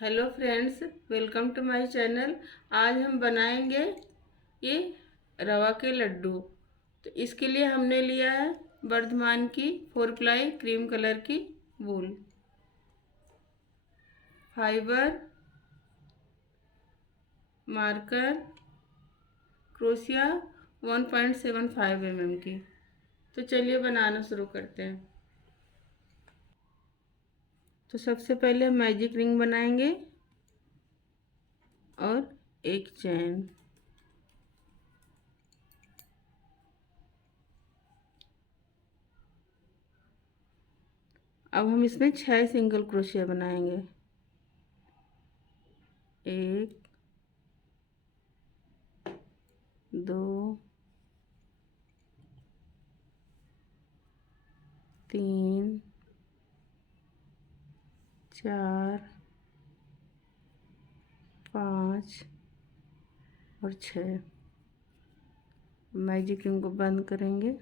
Hello friends, welcome to my channel. आज हम बनाएंगे ये रवा के लड्डू। तो इसके लिए हमने लिया है वर्धमान की 4 प्लाई क्रीम कलर की वूल, फाइबर, मार्कर, क्रोशिया 1.75 mm की। तो चलिए बनाना शुरू करते हैं। तो सबसे पहले हम मैजिक रिंग बनाएंगे और एक चैन। अब हम इसमें 6 सिंगल क्रोशिया बनाएंगे। 1, 2, 3, 4, 5 और 6। मैजिक रिंग को बंद करेंगे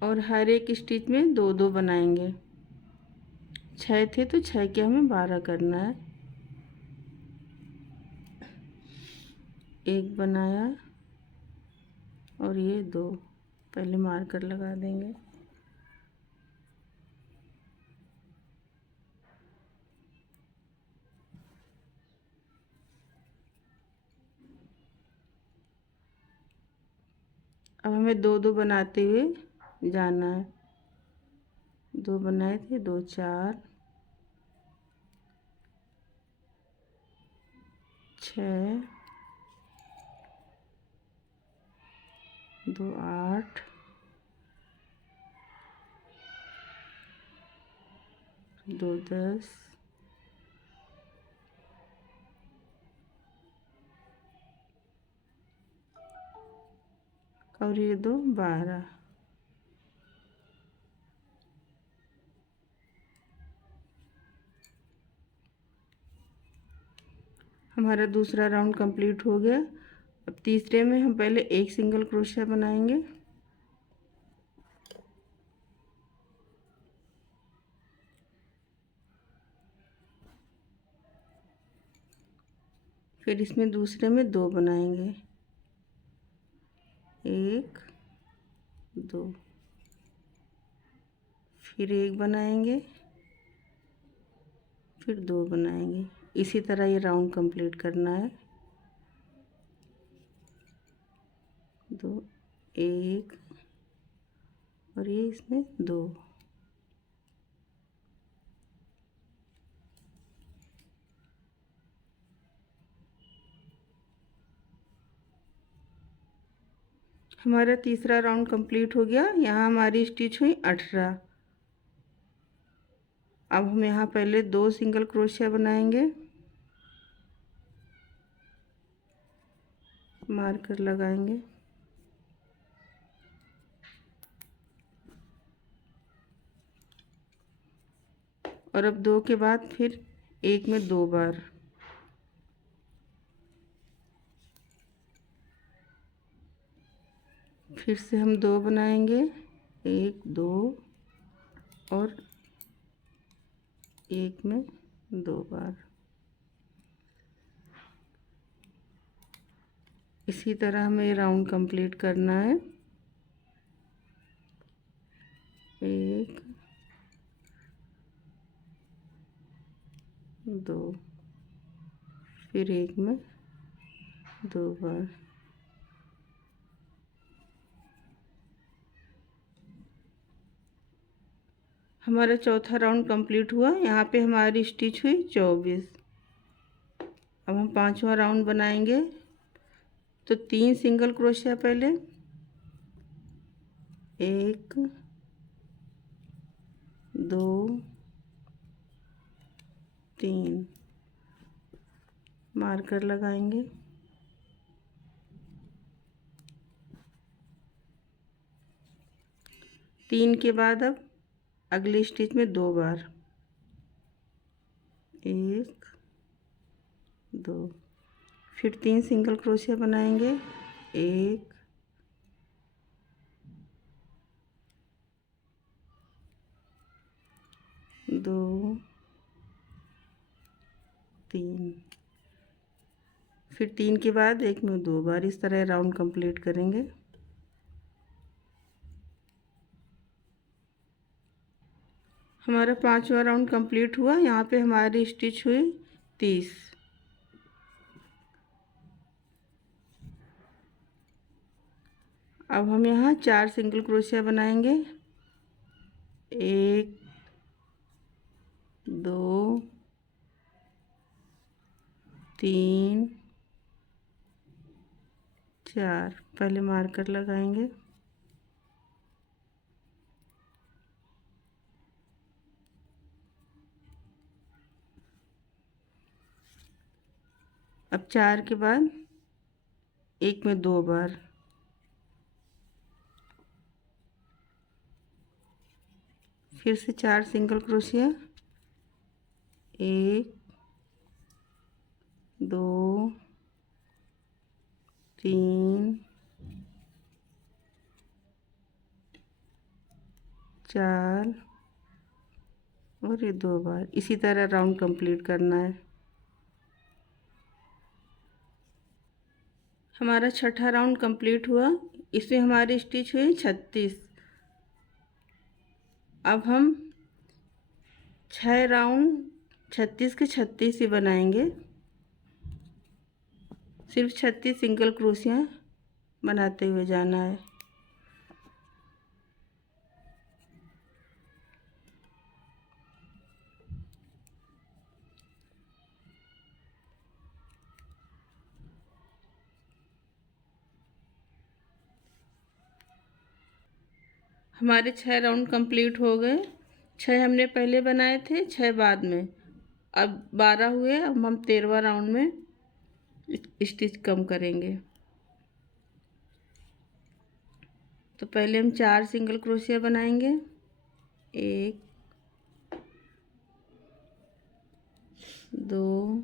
और हर एक स्टिच में 2-2 बनाएंगे। 6 थे तो 6 के हमें 12 करना है। एक बनाया और ये 2 पहले मार्कर लगा देंगे। अब हमें 2-2 बनाते हुए जाना है। 2 बनाए थे, 2 4 6, 2 8, 2 10, और ये 2 12। हमारा दूसरा राउंड कंप्लीट हो गया। अब तीसरे में हम पहले एक सिंगल क्रोशिया बनाएंगे, फिर इसमें दूसरे में 2 बनाएंगे। 1, 2, फिर 1 बनाएंगे, फिर 2 बनाएंगे। इसी तरह ये राउंड कंप्लीट करना है। 2, 1 और ये इसमें 2। हमारा तीसरा राउंड कंप्लीट हो गया। यहाँ हमारी स्टिच हुई 18। अब हम यहाँ पहले 2 सिंगल क्रोशिया बनाएंगे, मार्कर लगाएंगे और अब 2 के बाद फिर 1 में 2 बार। फिर से हम 2 बनाएंगे, 1 2 और 1 में 2 बार। इसी तरह हमें ये राउंड कंप्लीट करना है। 1 2, फिर 1 में 2 बार। हमारा चौथा राउंड कंप्लीट हुआ। यहाँ पे हमारी स्टिच हुई 24। अब हम 5वां राउंड बनाएंगे। तो 3 सिंगल क्रोशिया पहले, 1 2 3, मार्कर लगाएंगे। तीन के बाद अब अगली स्टिच में 2 बार, 1 2, फिर 3 सिंगल क्रोशिया बनाएंगे। 1 2 3, फिर 3 के बाद एक में 2 बार इस तरह राउंड कंप्लीट करेंगे। हमारा 5वां राउंड कंप्लीट हुआ। यहाँ पे हमारी स्टिच हुई 30। अब हम यहाँ 4 सिंगल क्रोशिया बनाएंगे। 1 2 3 4। पहले मार्कर लगाएंगे। अब 4 के बाद एक में 2 बार, फिर से 4 सिंगल क्रोशिया। 1 2 3 4 और ये 2 बार। इसी तरह राउंड कंप्लीट करना है। हमारा 6ठा राउंड कंप्लीट हुआ। इसमें हमारी स्टिच हुई 36। अब हम 6 राउंड 36 के 36 ही बनाएंगे। सिर्फ 36 सिंगल क्रोशिया बनाते हुए जाना है। हमारे 6 राउंड कंप्लीट हो गए। 6 हमने पहले बनाए थे, 6 बाद में। अब 12 हुए। अब हम 13वां राउंड में स्टिच कम करेंगे। तो पहले हम 4 सिंगल क्रोशिया बनाएंगे। 1 2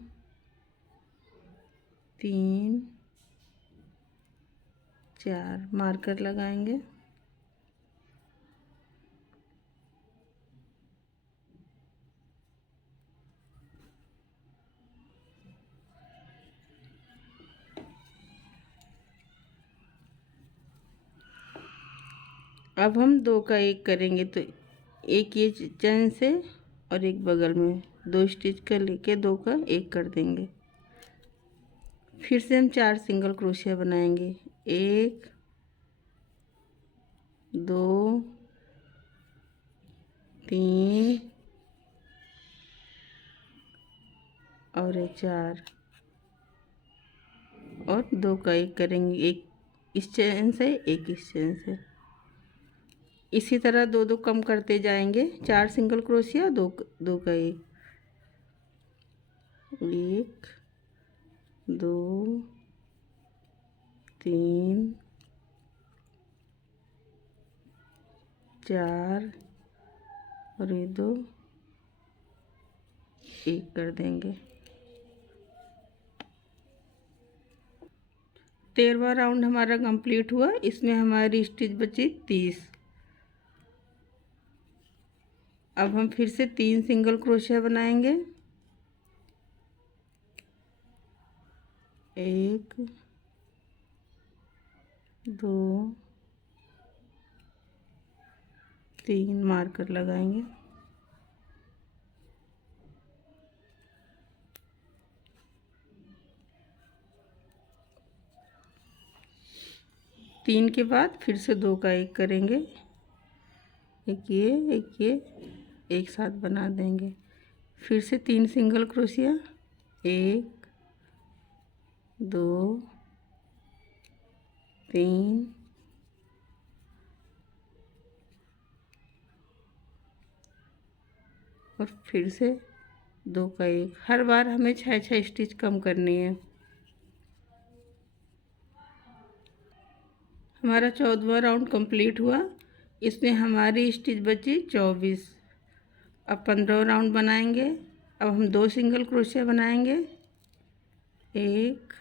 3 4 मार्कर लगाएंगे। अब हम 2 का 1 करेंगे। तो एक ये चैन से और एक बगल में 2 स्टिच कर लेके 2 का 1 कर देंगे। फिर से हम 4 सिंगल क्रोशिया बनाएंगे। 1 2 3 और 4 और 2 का 1 करेंगे। एक इस चैन से, एक इस चैन से। इसी तरह 2 कम करते जाएंगे। 4 सिंगल क्रोशिया, 2 का 1 1 2 3 4 और ये 2 1 कर देंगे। 13वां राउंड हमारा कंप्लीट हुआ। इसमें हमारी स्टिच बची 30। अब हम फिर से 3 सिंगल क्रोशिया बनाएंगे। 1 2 3 मार्कर लगाएंगे। तीन के बाद फिर से 2 का 1 करेंगे। एक ये एक साथ बना देंगे। फिर से 3 सिंगल क्रोशिया। 1 2 3 और फिर से 2 का 1। हर बार हमें 6 स्टिच कम करनी है। हमारा 14वां राउंड कंप्लीट हुआ। इसमें हमारी स्टिच बची 24। अब 15वां राउंड बनाएंगे। अब हम 2 सिंगल क्रोशिया बनाएंगे। 1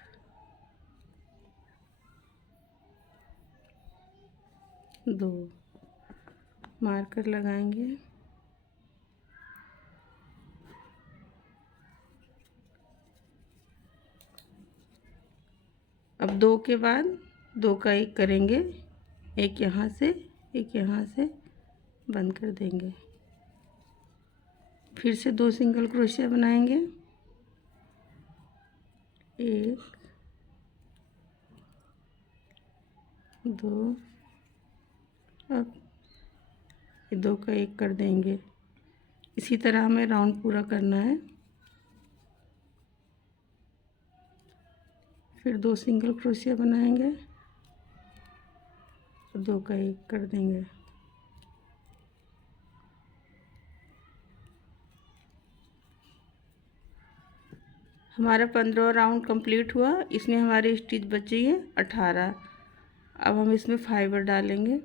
2 मार्कर लगाएंगे। अब दो के बाद दो का एक करेंगे, एक यहाँ से एक यहाँ से बंद कर देंगे। फिर से दो सिंगल क्रोशिया बनाएंगे, एक दो, अब दो का एक कर देंगे। इसी तरह हमें राउंड पूरा करना है। फिर दो सिंगल क्रोशिया बनाएंगे, दो का एक कर देंगे। हमारा 15 राउंड कंप्लीट हुआ। इसमें हमारी स्टिच बची है 18। अब हम इसमें फाइबर डालेंगे।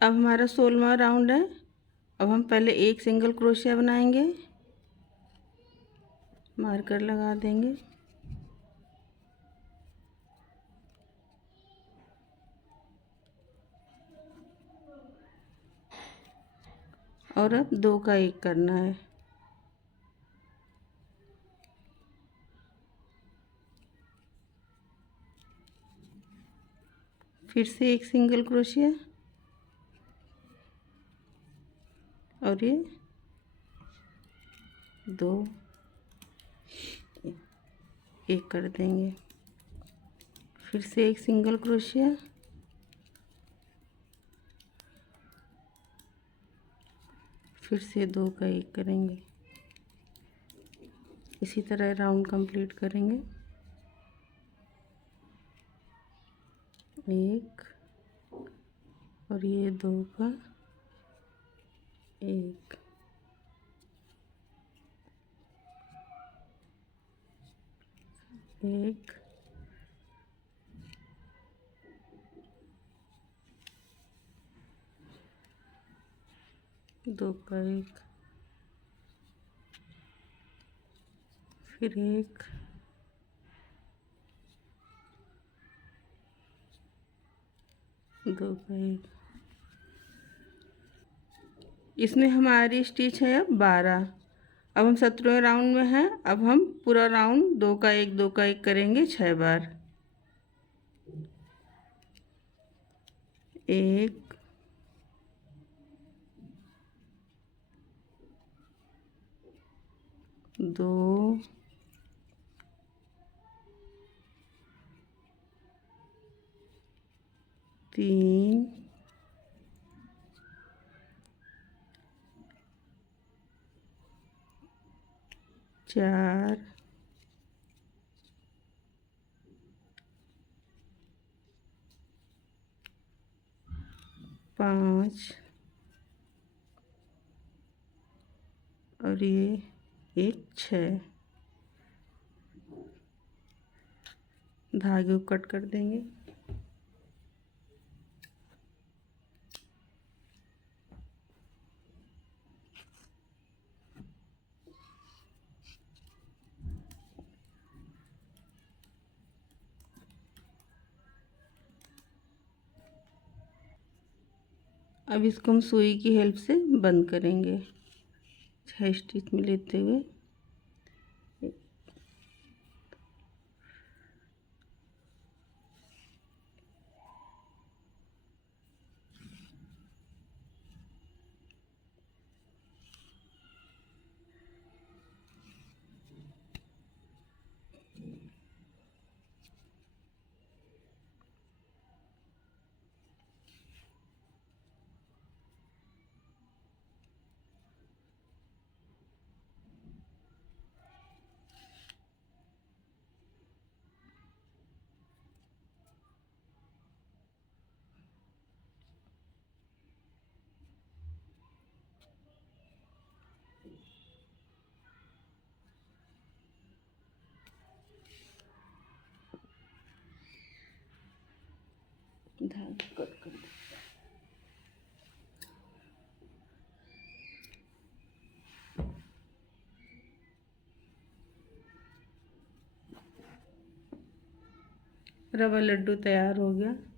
अब हमारा 16वां राउंड है। अब हम पहले एक सिंगल क्रोशिया बनाएंगे, मार्कर लगा देंगे। और अब दो का एक करना है। फिर से एक सिंगल क्रोशिया और ये दो, एक कर देंगे। फिर से एक सिंगल क्रोशिया, फिर से दो का एक करेंगे। इसी तरह राउंड कंप्लीट करेंगे। एक और ये दो का एक, एक दो का एक, फिर एक दो का एक। इसमें हमारी स्टिच है अब 12। अब हम 17वें राउंड में हैं। अब हम पूरा राउंड दो का एक करेंगे 6 बार। एक दो तीन चार पाँच और ये एक 6। धागे को कट कर देंगे। अब इसको हम सुई की हेल्प से बंद करेंगे 6 स्टिच में लेते हुए। धागा कट कर दो। रवा लड्डू तैयार हो गया।